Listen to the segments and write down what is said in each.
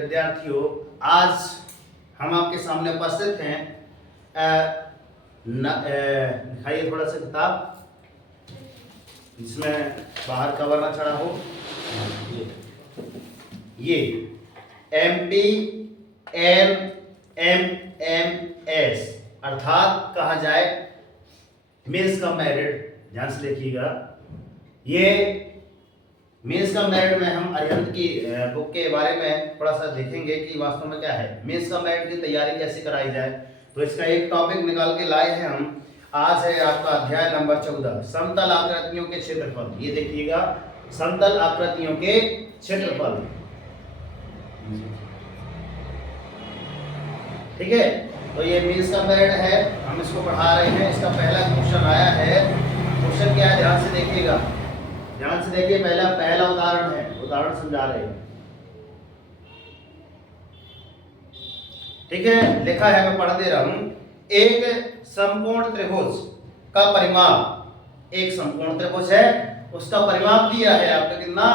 विद्यार्थियों, आज हम आपके सामने उपस्थित हैं। दिखाइए थोड़ा सा किताब जिसमें बाहर कवर ना चढ़ा हो। ये MPLMMS अर्थात कहा जाए मेंस का मेरिट। ध्यान से देखिएगा, ये मेंस का मेरिट में हम अरिहंत की बुक के बारे में थोड़ा सा देखेंगे कि वास्तव में क्या है, मेंस का मेरिट की तैयारी कैसे कराई जाए। तो इसका एक टॉपिक निकाल के लाए हैं हम। आज है आपका अध्याय नंबर 14, समतल आकृतियों के क्षेत्रफल। ये देखिएगा, समतल आकृतियों के क्षेत्रफल। ठीक है, तो ये मेंस का मेरिट है, हम इसको पढ़ा रहे हैं। इसका पहला क्वेश्चन आया है। क्वेश्चन क्या है, ध्यान से देखिएगा, ध्यान से देखिए। पहला उदाहरण है, उदाहरण समझा रहे हैं। ठीक है, लिखा है, मैं पढ़ दे रहा हूं। एक समकोण त्रिभुज का परिमाप, एक समकोण त्रिभुज है, उसका परिमाप दिया है आपका कितना,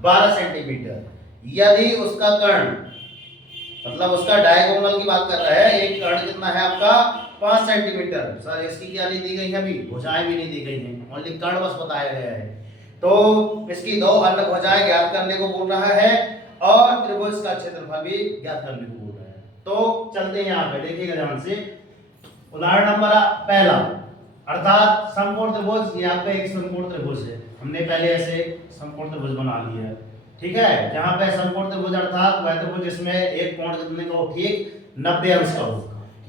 12 सेंटीमीटर। यदि उसका कर्ण, मतलब उसका डायगोनल की बात कर रहा है, एक कर्ण कितना है आपका 5 सेंटीमीटर। सर इसकी क्या नहीं दी गई है, अभी भुजाएं भी नहीं दी गई हैं, ओनली कर्ण बस बताया गया है। तो इसकी दो अन्य भुजाएं ज्ञात करने को बोल रहा है और त्रिभुज का क्षेत्रफल भी ज्ञात करने को बोल रहा है। तो चलते हैं यहाँ पे, देखिएगा ध्यान से। उदाहरण नंबर पहला, अर्थात समकोण त्रिभुज। ये आपका एक समकोण त्रिभुज है, हमने पहले ऐसे समकोण त्रिभुज बना लिया है। ठीक है, जहां पे समकोण त्रिभुज अर्थात वह त्रिभुज जिसमें एक कोण कितने का हो, ठीक 90 अंश का हो।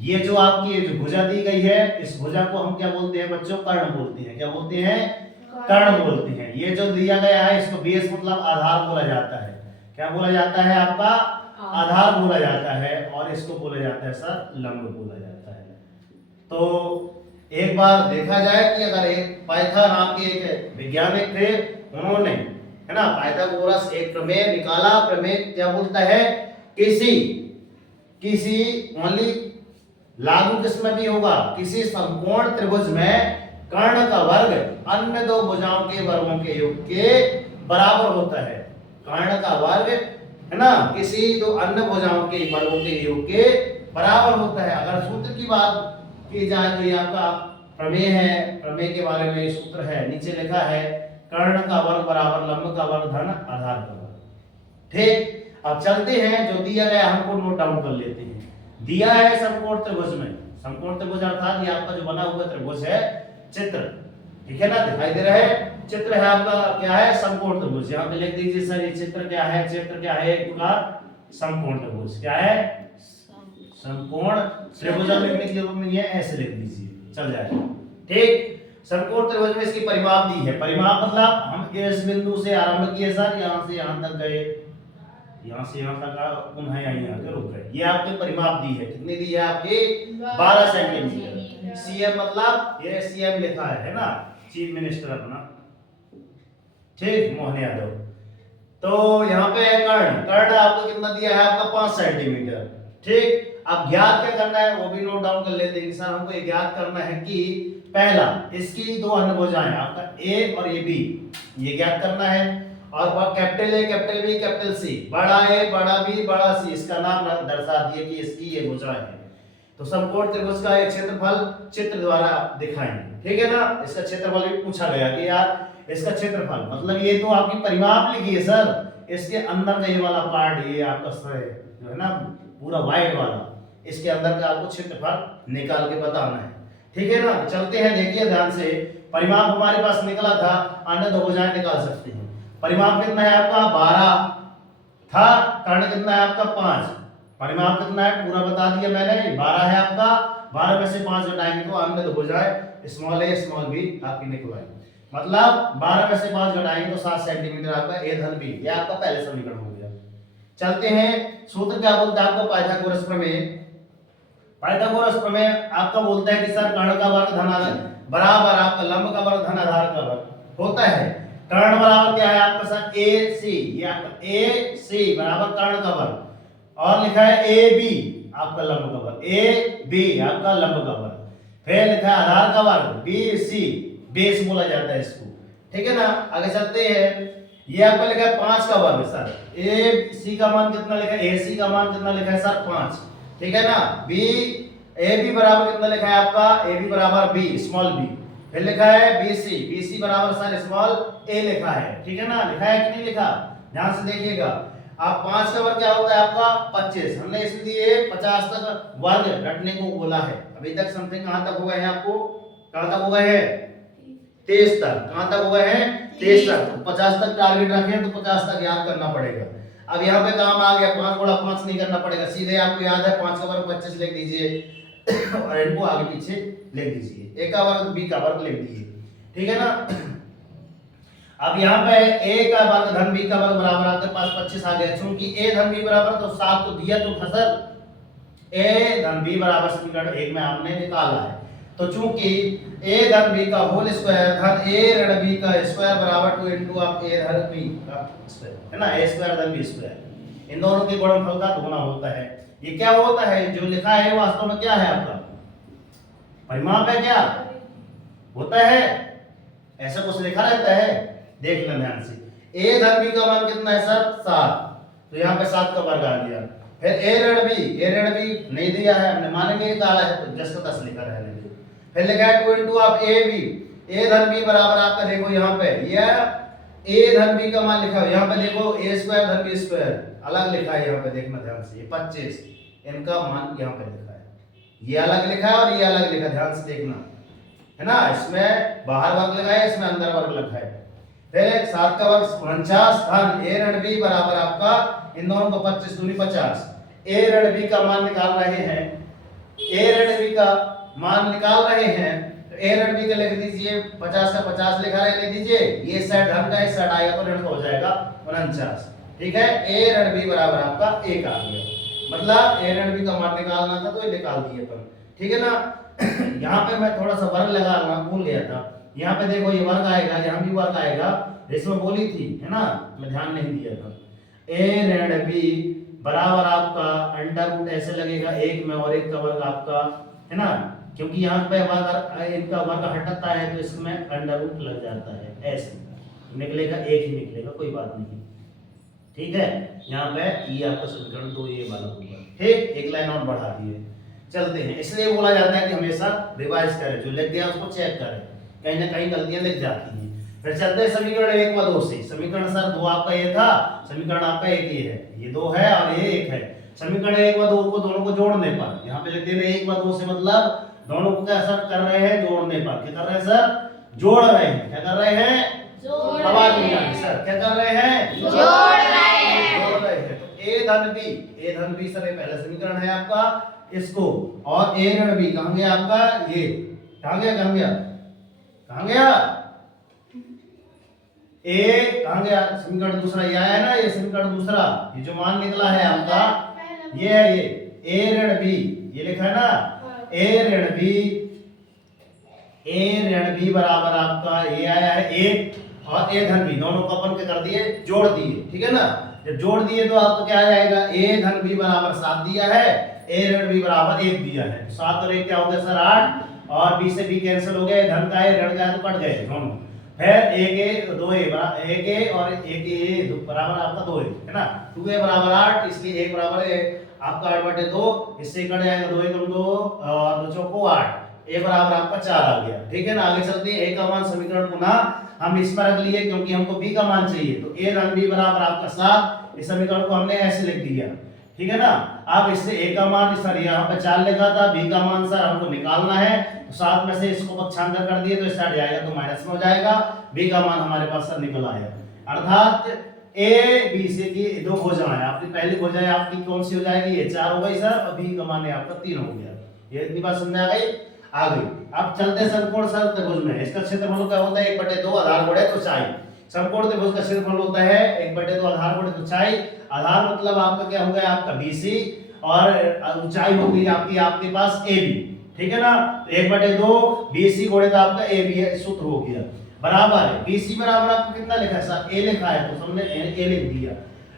ये जो आपकी जो भुजा दी गई है, इस भुजा को हम क्या बोलते हैं बच्चों, कर्ण बोलते हैं। क्या बोलते हैं, कर्ण बोलते हैं। ये जो दिया गया है, इसको बेस मतलब आधार बोला जाता है। क्या बोला जाता है आपका, आधार बोला जाता है। और इसको बोला जाता है सर लंब बोला जाता है। तो एक बार देखा जाए कि अगर एक पाइथागोरस नाम के एक वैज्ञानिक थे, उन्होंने, है ना, पाइथागोरस एक प्रमेय निकाला। प्रमेय क्या बोलता है, किसी ओनली लागू किसमें भी होगा, किसी समकोण त्रिभुज में कर्ण का वर्ग अन्य दो भुजाओं के वर्गों के योग के बराबर होता है। कर्ण का वर्ग, है ना, किसी दो अन्य भुजाओं के वर्गों के योग के बराबर होता है। अगर सूत्र की बात की जाए तो ये आपका प्रमेय है। प्रमेय के बारे में सूत्र है, नीचे लिखा है, कर्ण का वर्ग बराबर लंब का वर्ग धन आधार का वर्ग। ठीक, अब चलते हैं, जो दिया गया हमको नोट डाउन कर लेते हैं। दिया है समकोण त्रिभुज में, समकोण त्रिभुज अर्थात ये आपका जो बना हुआ त्रिभुज है, चित्र, ठीक है ना, दिखाई दे रहा है, चित्र है आपका, क्या है, समकोण त्रिभुज। यहाँ पे लिख दीजिए सर, ये चित्र क्या है, चित्र क्या है, एक प्रकार समकोण त्रिभुज। क्या है, समकोण त्रिभुज। लिखने की जरूरत नहीं है, ऐसे लिख दीजिए, चल जाएगा। ठीक, समकोण त्रिभुज में इसकी परिमाप दी है। परिमाप मतलब हम इस बिंदु से आरंभ किए सर, यहाँ से यहाँ तक गए, यहाँ से यहाँ तक पुनः यहाँ के रुक गए। ये आपके परिमाप दी है, कितनी दी है आपकी, 12 सेंटीमीटर। सीएम मतलब ये सीएम लिखा है ना, चीफ मिनिस्टर अपना, ठीक, मोहन यादव। तो यहाँ पे कर्ण, कर्ण आपको कितना दिया है आपका 5 सेंटीमीटर। ठीक, अब ज्ञात क्या करना है वो भी नोट डाउन कर लेते हैं। सर हमको ये ज्ञात करना है कि पहला, इसकी दो अन्य भुजाएं आपका ए और ए बी, ये ज्ञात करना है। और capital A, capital B, capital C, बड़ा ए, बड़ा बी, बड़ा सी, इसका नाम दर्शा दिए कि इसकी ये भुजाएं हैं। तो समकोण त्रिभुज का एक क्षेत्रफल चित्र द्वारा दिखाएंगे। ठीक है ना, इसका क्षेत्रफल भी पूछा गया कि यार इसका क्षेत्रफल, मतलब ये तो आपकी परिमाप लिखी है सर, इसके अंदर का ये वाला पार्ट, ये आपका सर जो है ना पूरा वाइड वाला, इसके अंदर का आपको क्षेत्रफल निकाल के बताना है। ठीक है ना, चलते हैं, देखिए ध्यान से। परिमाप हमारे पास निकला था, अन्य दो भुजाएं निकाल सकते हैं। परिमाप कितना है आपका, 12 था, कर्ण कितना है आपका 5। परिमाप कितना है पूरा बता दिया मैंने, 12 है आपका। 12 में से 5 घटाएंगे तो अन्य दो भुजाएं स्मॉल ए स्मॉल बी आपकी निकल, मतलब 12 में से 5 घटाएंगे तो 7 सेंटीमीटर आपका ए धन बी। ये आपका पहले समीकरण हो गया। चलते हैं, सूत्र क्या बोलता है आपका, पाइथागोरस प्रमेय। पाइथागोरस प्रमेय आपका बोलता है कि सर कर्ण का वर्ग धन आधार बराबर आपका लंब का वर्ग धन आधार का वर्ग होता है। कर्ण बराबर क्या है आपका सर, ए सी, ये आपका ए सी बराबर कर्ण का वर्ग, और लिखा है ए बी आपका लंब का वर्ग, ए बी आपका लंब का वर्ग, फिर लिखा है आधार का वर्ग बी सी, बेस बोला जाता है इसको। ठीक है ना, आगे चलते हैं। ये आपका लिखा है 5 का वर्ग सर। ए सी का मान कितना लिखा है, ए सी का मान कितना लिखा है सर 5, ठीक है ना। बी ए बी बराबर कितना लिखा है आपका, ए बी बराबर बी स्मॉल बी। फिर लिखा है बी सी बराबर सर स्मॉल ए लिखा है, ठीक है ना। लिखा है कि नहीं लिखा, ध्यान से देखिएगा। अब 5 का वर्ग क्या होता है आपका 25। हमने इसलिए 50 तक वर्ग रटने को बोला है। अभी तक समथिंग कहां तक हो गए हैं आपको, कहां तक हो गए हैं 23 तक, कहां तक हो गए हैं 23 तक। तो 50 तक टारगेट रखें तो 50 तक याद करना पड़ेगा। अब यहाँ पे काम आ गया 5 गुणा 5 नहीं करना पड़ेगा, सीधे आपको याद है 5 का वर्ग 25 लिख दीजिए और इनको आगे पीछे लिख दीजिए। ए का वर्ग बी का वर्ग लिख दीजिए, ठीक है ना। अब यहाँ पे a का वर्ग धन b का वर्ग बराबर आपके पास 25 आ गया। चूंकि a धन b बराबर तो 7 तो दिया तो था सर, a धन b बराबर समीकरण 1 में आपने निकाला है। तो चूंकि a धन b का होल स्क्वायर धन a ऋण b का स्क्वायर बराबर 2 इनटू आप a धन b का स्क्वायर, है ना, a स्क्वायर धन b स्क्वायर, इन दोनों के गुणनफल का गुणा होता है। ये क्या होता है, जो लिखा है वास्तव में क्या है आपका परिमाप है, क्या होता है, ऐसा कुछ लिखा रहता है, देख लेना ध्यान से। a धन b का मान कितना है सर 7, तो यहाँ पे 7 का वर्ग आ गया। फिर a ऋण b नहीं दिया है, हमने मान नहीं निकाला है तो 10 का 10 लिखा रहने दो। फिर लिखा है 2 इनटू आप a धन b बराबर आपका देखो यहाँ पे यह a धन b का मान लिखा है, यहाँ पे देखो a स्क्वायर धन b स्क्वायर अलग लिखा है, यहाँ पे देखना ध्यान से। ये 25 इनका मान यहाँ पे लिखा है, ये अलग लिखा है और ये अलग लिखा है, ध्यान से देखना, है ना। इसमें बाहर वर्ग लगा है, इसमें अंदर वर्ग लिखा है। फिर 7 का वर्ग 49 धन a ऋण b बराबर आपका इन दोनों को 25 दूनी 50। a ऋण b का मान निकाल रहे हैं, a ऋण b का मान निकाल रहे हैं तो a ऋण b का लिख दीजिए 50 का 50 लिखा रहे, लिख दीजिए। ये साइड धन का इस साइड आएगा तो ऋण हो जाएगा 49, ठीक है। a ऋण b बराबर आपका 1 आ गया, मतलब a ऋण b का मान निकालना था तो ये निकाल दिए अपन, ठीक है ना। यहाँ पे मैं थोड़ा सा वर्ग लगाना भूल गया था, यहाँ पे देखो ये वर्ग आएगा, यहाँ भी वर्ग आएगा, इसमें बोली थी, है ना, मैं ध्यान नहीं दिया था। a ऋण b बराबर आपका अंडर रूट ऐसे लगेगा 1 में और 1 का वर्ग आपका, है ना, क्योंकि यहाँ पे वर्ग इनका वर्ग हटता है तो इसमें अंडर रूट लग जाता है, ऐसे निकलेगा 1 ही निकलेगा, कोई बात नहीं, ठीक है। यहाँ पे ये आपका समीकरण 2 ये वाला होगा, ठीक। एक लाइन और बढ़ा दिए, चलते हैं। इसलिए बोला जाता है कि हमेशा रिवाइज करें, जो लिख दिया उसको चेक करें, कहीं ना कहीं गलतियां लिख जाती हैं। फिर चलते हैं समीकरण 1 व 2 से। समीकरण सर 2 आपका ये था, समीकरण आपका 1 ही है, ये 2 है और ये 1 है। समीकरण 1 व 2 को दोनों को जोड़ने पर यहाँ पे लिख दे रहे 1 व 2 से मतलब दोनों को क्या सर कर रहे हैं जोड़ने पर, क्या कर रहे हैं सर जोड़ रहे हैं, क्या कर रहे हैं आवाज नहीं आ रही सर, क्या कर रहे हैं जोड़ रहे हैं। तो a धन b सर ये पहला समीकरण है आपका, इसको और a ऋण b कहां गया आपका, ये कहां गया कहां गया कहां गया a कहां गया, समीकरण दूसरा ये आया ना, ये समीकरण दूसरा, ये जो मान निकला है आपका ये है, ये a ऋण b ये लिखा है ना, a ऋण b बराबर आपका ये आया है 1 और a धन b, दोनों को अपन क्या कर दिए जोड़ दिए, ठीक है ना। जब जोड़ दिए तो आपको क्या आ जाएगा, a धन b बराबर 7 दिया है, a ऋण b बराबर 1 दिया है, 7 और 1 क्या हो गया सर 8 और b से b कैंसिल हो गए, धन का है ऋण का है तो कट गए दोनों। फिर 1a 2a बराबर 1a और 1a बराबर आपका 2a, है ना, 2a बराबर 8, इसलिए 1 बराबर आपका 8/2, इससे कट जाएगा 2 × 2 और 2 चौको 8, a बराबर आपका 4 आ गया, ठीक है ना। आगे चलते हैं, a का मान समीकरण पुनः हम इस पर रख लिए क्योंकि हमको b का मान चाहिए, तो a धन b बराबर आपका 7, इस समीकरण को हमने ऐसे लिख दिया, ठीक है ना। अब इससे a का मान सर यहाँ पे 4 लिखा था, b का मान सर हमको निकालना है, तो 7 में से इसको पक्षांतर कर दिए तो इस साइड जाएगा तो माइनस में हो जाएगा, b का मान हमारे पास सर निकल आया। अर्थात a b से की दो भुजाएं, आपकी पहली भुजाएं आपकी कौन सी हो जाएगी, ये 4 हो गई सर, और b का मान आपका 3 हो गया। ये इतनी बात समझ आ गई, आ गई। अब चलते समकोण त्रिभुज में, इसका क्षेत्रफल क्या होता है 1/2 आधार गुणे ऊंचाई। समकोण त्रिभुज का क्षेत्रफल होता है 1/2 आधार गुणे ऊंचाई। आधार मतलब आपका क्या हो गया आपका BC और ऊंचाई होगी आपकी आपके पास AB, ठीक है ना। तो 1/2 BC गुणे तो आपका AB है, सूत्र हो गया, बराबर है BC बराबर आपको कितना लिखा है सर A लिखा है तो हमने A लिख दिया,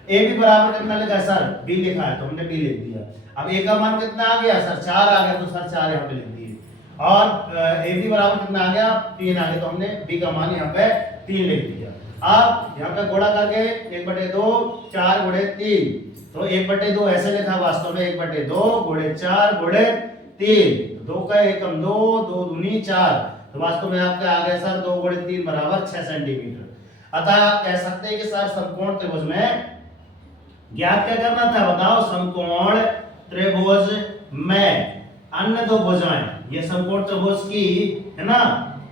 AB बराबर कितना लिखा है सर B लिखा है तो हमने B लिख दिया। अब A का मान कितना आ गया सर 4 आ गया तो सर 4 यहाँ पे लिख दिए, और AB बराबर कितना आ गया 3 आ गया तो हमने B का मान यहाँ पे 3 लिख दिया। अब यहाँ पे गुणा करके 1/2 4 गुणे 3, तो 1/2 ऐसे लिखा वास्तव में 1/2 गुणे 4 गुणे 3, 2 का एकम 2, 2 दूनी 4, तो वास्तव में आपका आ गया सर 2 गुणे 3 बराबर 6 सेंटीमीटर। अतः आप कह सकते हैं कि सर समकोण त्रिभुज में ज्ञात क्या करना था बताओ, समकोण त्रिभुज में अन्य दो भुजाएं, ये समकोण त्रिभुज की है ना,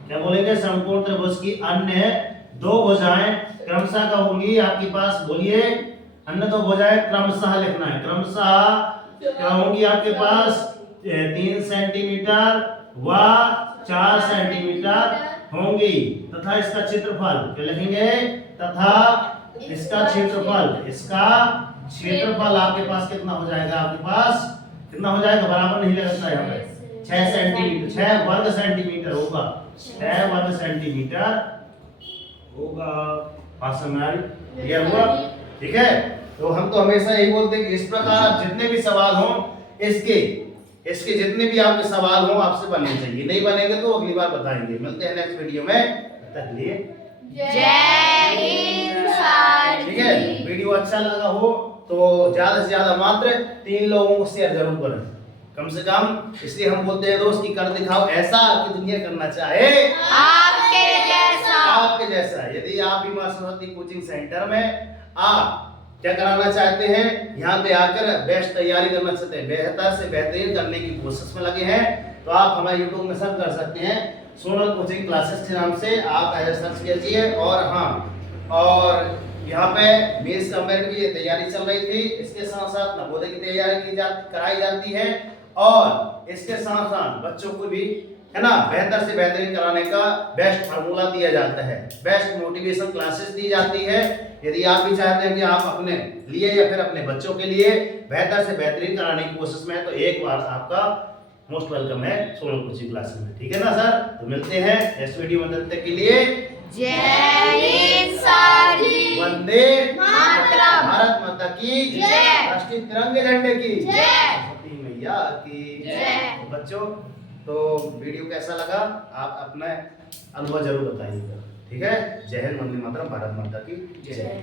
क्या बोलेंगे, समकोण त्रिभुज की अन्य दो भुजाएं क्रमशः का होंगी आपके पास, बोलिए, अन्य दो भुजाएं क्रमशः लिखना है, क्रमशः क्या होंगी आपके पास, 3 सेंटीमीटर व 4 सेंटीमीटर होंगी, तथा इसका क्षेत्रफल क्या लिखेंगे, तथा इसका क्षेत्रफल आपके पास कितना हो जाएगा, आपके पास कितना हो जाएगा, बराबर नहीं लगता है यहाँ पे 6 सेंटीमीटर, 6 वर्ग सेंटीमीटर होगा, 6 वर्ग सेंटीमीटर होगा। बात समझ आ रही, क्लियर हुआ, ठीक है। तो हम तो हमेशा यही बोलते हैं कि इस प्रकार जितने भी सवाल हों इसके जितने भी आपके सवाल हों आपसे बनने चाहिए, नहीं बनेंगे तो अगली बार बताएंगे। मिलते हैं नेक्स्ट वीडियो में, तब तक के लिए जय हिंद सर। ठीक है, वीडियो अच्छा लगा हो तो ज्यादा से ज्यादा मात्र 3 लोगों को शेयर जरूर करें, कम से कम, इसलिए हम बोलते हैं दोस्त कि कर दिखाओ ऐसा कि दुनिया करना चाहे आपके जैसा। यदि आप भी मां सरस्वती कोचिंग सेंटर में आप क्या कराना चाहते हैं, यहाँ पे आकर बेस्ट तैयारी करना चाहते हैं, बेहतर से बेहतरीन करने की कोशिश में लगे हैं, तो आप हमारे यूट्यूब में सर्च कर सकते हैं सोनल कोचिंग क्लासेस के नाम से, आप ऐसे सर्च कीजिए। और हाँ, और यहाँ पे मेंस कंपेरेटिव की तैयारी चल रही थी, इसके साथ साथ नवोदय की तैयारी कराई जाती है, और इसके साथ साथ बच्चों को भी है ना बेहतर से बेहतरीन कराने का बेस्ट फार्मूला दिया जाता है, बेस्ट मोटिवेशन क्लासेस दी जाती है। यदि आप भी चाहते हैं कि आप अपने लिए या फिर अपने बच्चों के लिए बेहतर से बेहतरीन कराने की कोशिश में है, तो एक बार आपका मोस्ट वेलकम है सोनल कोचिंग क्लासेस में, ठीक है ना सर। तो मिलते हैं नेक्स्ट वीडियो में, तब तक के लिए जय हिंद सर जी, वंदे मातरम, भारत माता की जय, राष्ट्रीय तिरंगे झंडे की जय, सरस्वती मैया की जय। तो बच्चों, तो वीडियो कैसा लगा आप अपना अनुभव जरूर बताइएगा, ठीक है। जय हिंद, वंदे मातरम, भारत माता की जय।